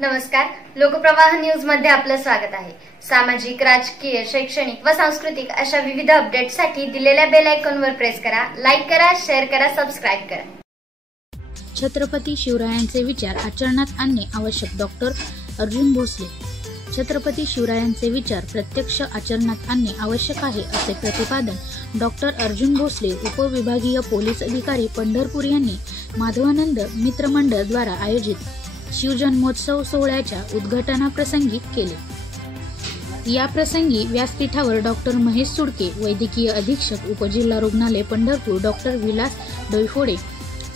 नमस्कार, लोकप्रवाह न्यूज मध्ये आपलं स्वागत आहे। सामाजिक, राजकीय, शैक्षणिक व सांस्कृतिक अशा विविध अपडेट्ससाठी दिलेल्या बेल आयकॉनवर प्रेस करा, लाईक करा, शेअर करा, सबस्क्राइब करा। छत्रपती शिवरायांचे विचार आचरणात आणणे आवश्यक। डॉक्टर अर्जुन भोसले। छत्रपती शिवरायांचे विचार प्रत्यक्ष आचरणात आणणे आवश्यक आहे, असे प्रतिपादन डॉक्टर अर्जुन भोसले, उपविभागीय पोलीस अधिकारी, पंढरपूर यांनी माधवानंद मित्रमंडळ द्वारा आयोजित शिवजन्मोत्सव सोहळ्याच्या उद्घाटनाप्रसंगी केले। या प्रसंगी व्यासपीठावर डॉक्टर महेश सुडके, वैद्यकीय अधीक्षक, उपजिल्हा रुग्णालय पंढरपूर, डॉक्टर विलास डोईफोडे,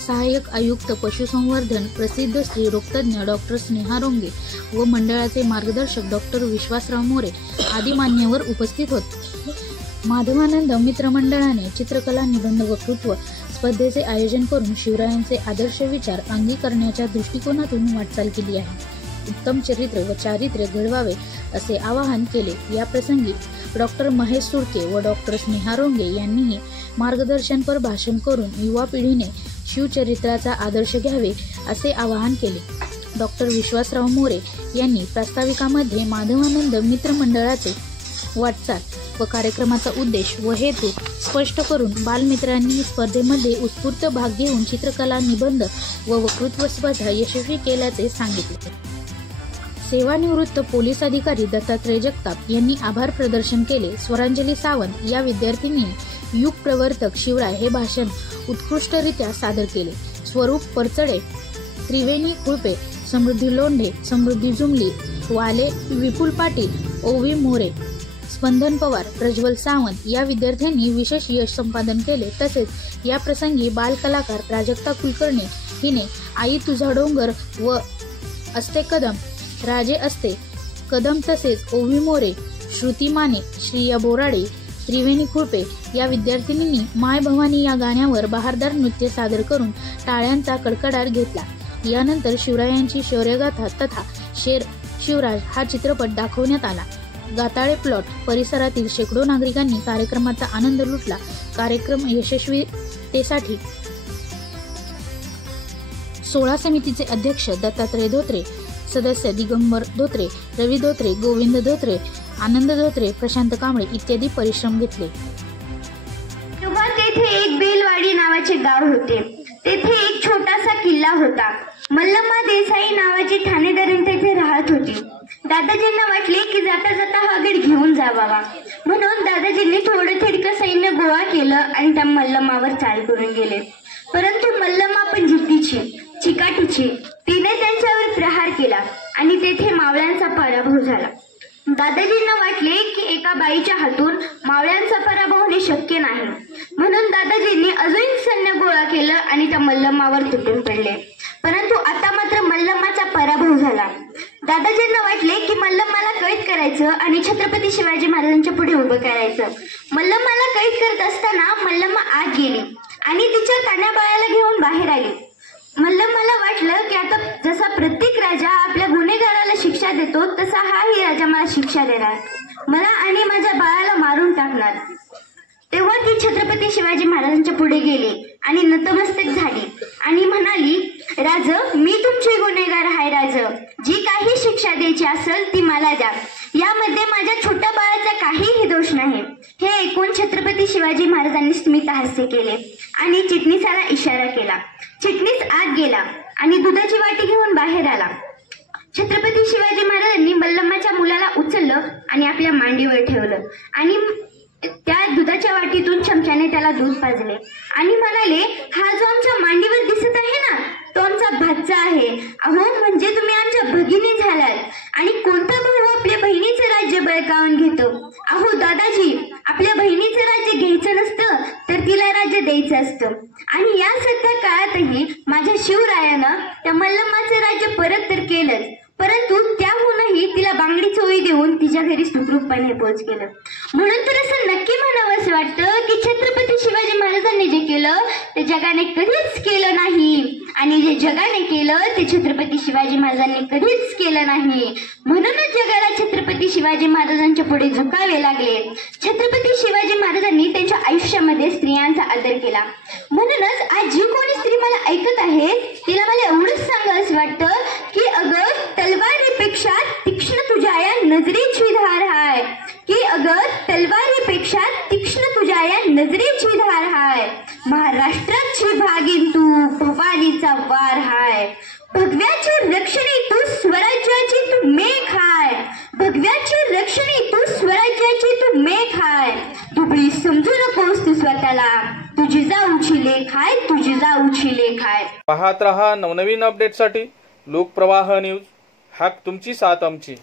सहाय्यक आयुक्त पशुसंवर्धन, प्रसिद्ध स्त्रीरोगतज्ञ डॉक्टर स्नेहा रोंगे व मंडळाचे मार्गदर्शक डॉक्टर विश्वासराव मोरे आदी मान्यवर उपस्थित होते। माधवानंद मित्रमंडळाने चित्रकला निबंध वक्तृत्व स्पर्धेचे आयोजन करून शिवरायांचे आदर्श विचार अंगीकारण्याच्या दृष्टिकोनातून वाटचाल केली आहे। उत्तम चरित्र व चारित्र्य घडवावे असे आवाहन केले। या प्रसंगी डॉक्टर महेश सुडके व डॉक्टर स्नेहा रोंगे यांनीही मार्गदर्शनपर भाषण करून युवा पिढीने शिवचरित्राचा आदर्श घ्यावे असे आवाहन केले। डॉक्टर विश्वासराव मोरे यांनी प्रास्ताविकामध्ये माधवानंद मित्रमंडळाचे वाटचाल व कार्यक्रमाचा उद्देश व हेतू स्पष्ट करून बालमित्रांनी स्पर्धेमध्ये उत्स्फूर्त भाग घेऊन चित्रकला निबंध व वक्तृत्व स्पर्धा यशस्वी केल्याचे सांगितले। सेवानिवृत्त पोलीस अधिकारी दत्तात्रय जगताप यांनी आभार प्रदर्शन केले। स्वरांजली सावंत या विद्यार्थिनीने युग प्रवर्तक शिवराय हे भाषण उत्कृष्टरित्या सादर केले। स्वरूप परचडे, त्रिवेणी खुळपे, समृद्धी लोंढे, समृद्धी जुमली, वाले विपुल पाटील, ओवी मोरे, स्पंदन पवार, प्रज्वल सावंत या विद्यार्थ्यांनी विशेष यश संपादन केले। तसेच या प्रसंगी बाल कलाकार प्राजक्ता कुलकर्णी हिने आई तुझा डोंगर व असते कदम, राजे असते कदम, तसेच ओवी मोरे, श्रुती माने, श्रिया बोराडे, त्रिवेणी खुळपे या विद्यार्थिनींनी माय भवानी या गाण्यावर बहारदार नृत्य सादर करून टाळ्यांचा कडकडाट घेतला। यानंतर शिवरायांची शौर्यगाथा तथा शेर शिवराज हा चित्रपट दाखवण्यात आला। गाताळे प्लॉट परिसरातील शेकडो नागरिकांनी कार्यक्रमाचा आनंद लुटला। कार्यक्रम यशस्वीतेसाठी सोहळा समितीचे अध्यक्ष दत्तात्रय धोत्रे, सदस्य दिगंबर धोत्रे, रवी धोत्रे, गोविंद धोत्रे, आनंद धोत्रे, प्रशांत कांबळे इत्यादी परिश्रम घेतले। तेथे एक बेलवाडी नावाचे गाव होते। तेथे एक छोटासा किल्ला होता। मल्लम्मा देसाई नावाची ठाणेदारीण तेथे राहत होती। दादाजींना वाटले की जाता जाता हा गड घेऊन जावावा, म्हणून दादाजींनी थोडं थोडकं सैन्य गोळा केलं आणि त्या मल्लम्मावर चाल करून गेले। परंतु मल्लम्मा पण जिद्दीची, चिकाटीची, तिने त्यांच्यावर प्रहार केला आणि तेथे मावळ्यांचा पराभव झाला। दादाजींना वाटले की एका बाईच्या हातून मावळ्यांचा पराभव होणे शक्य नाही, म्हणून दादाजींनी अजून सैन्य गोळा केलं आणि त्या मल्लम्मावर तुटून पडले। परंतु आता मात्र मल्लम्माचा पराभव झाला। दादाजींना वाटले की मल्लम्माला कैद करायचं आणि छत्रपती शिवाजी महाराजांच्या पुढे उभं करायचं। मल्लम्माला कैद करत असताना मल्लम्मा आत गेली आणि तिच्या कान्याबाळाला घेऊन बाहेर आली। मल्लम्माला वाटलं की आता जसा प्रत्येक राजा आपल्या गुन्हेगाराला शिक्षा देतो तसा हाही राजा मला शिक्षा देणार, मला आणि माझ्या बाळाला मारून टाकणार। तेव्हा ती छत्रपती शिवाजी महाराजांच्या पुढे गेली आणि नतमस्तक झाली आणि म्हणाली, राज, मी तुमचे गुन्हेगार आहे राज, जी काही शिक्षा द्यायची असेल ती मला द्या, यामध्ये माझ्या छोट्या बाळाचा काहीही दोष नाही। हे ऐकून छत्रपती शिवाजी महाराजांनी स्मित हास्य केले आणि चिटणीसाला इशारा केला। चिटणीस आत गेला आणि दुधाची वाटी घेऊन बाहेर आला। छत्रपती शिवाजी महाराजांनी मल्लम्माच्या मुलाला उचललं आणि आपल्या मांडीवर ठेवलं आणि त्या दुधाच्या वाटीतून चमच्याने त्याला दूध पाजले आणि म्हणाले, हा जो आमच्या मांडीवर दिसत आहे ना, तो आमचा भाचा आहे। अहो, म्हणजे तुम्ही आमच्या भगिनी झालात। आणि कोणता भाऊ आपल्या बहिणीचं राज्य बळकावून घेतो? अहो दादाजी, आपल्या बहिणीचं राज्य घ्यायचं नसतं तर तिला राज्य द्यायचं असतं। आणि या सध्या काळातही माझ्या शिवरायानं त्या मल्लम्माचं राज्य परत तर केलंच, परंतु त्याहूनही तिला बांगडी चोळी देऊन तिच्या घरी सुखरूपपणे पोच केलं। म्हणून तर असं नक्की म्हणावं असं वाटतं की छत्रपती शिवाजी महाराजांनी जे केलं ते जगाने कधीच केलं नाही आणि जे जगाने केलं ते छत्रपती शिवाजी महाराजांनी कधीच केलं नाही। म्हणूनच जगाला छत्रपती शिवाजी महाराजांच्या पुढे झुकावे लागले। छत्रपती शिवाजी महाराजांनी त्यांच्या आयुष्यामध्ये स्त्रियांचा आदर केला। म्हणूनच आज जी कोणी स्त्री मला ऐकत आहे तिला मला एवढंच सांगावंसं वाटतं की अगं तलवार राष्ट्राची भागीन तू भवानीचा वार हाय, भगव्याची रक्षणी तू स्वराज्याची तू मेघ हाय, भगव्याची रक्षणी तू स्वराज्याची तू मेघ हाय, दुबळी समजू नकोस तू स्वतःला, तुझी जाऊची लेख हाय, तुझी जाऊची लेख हाय. पाहत रहा नवनवीन अपडेटसाठी लोकप्रवाह न्यूज. हाक तुमची साथ आमची.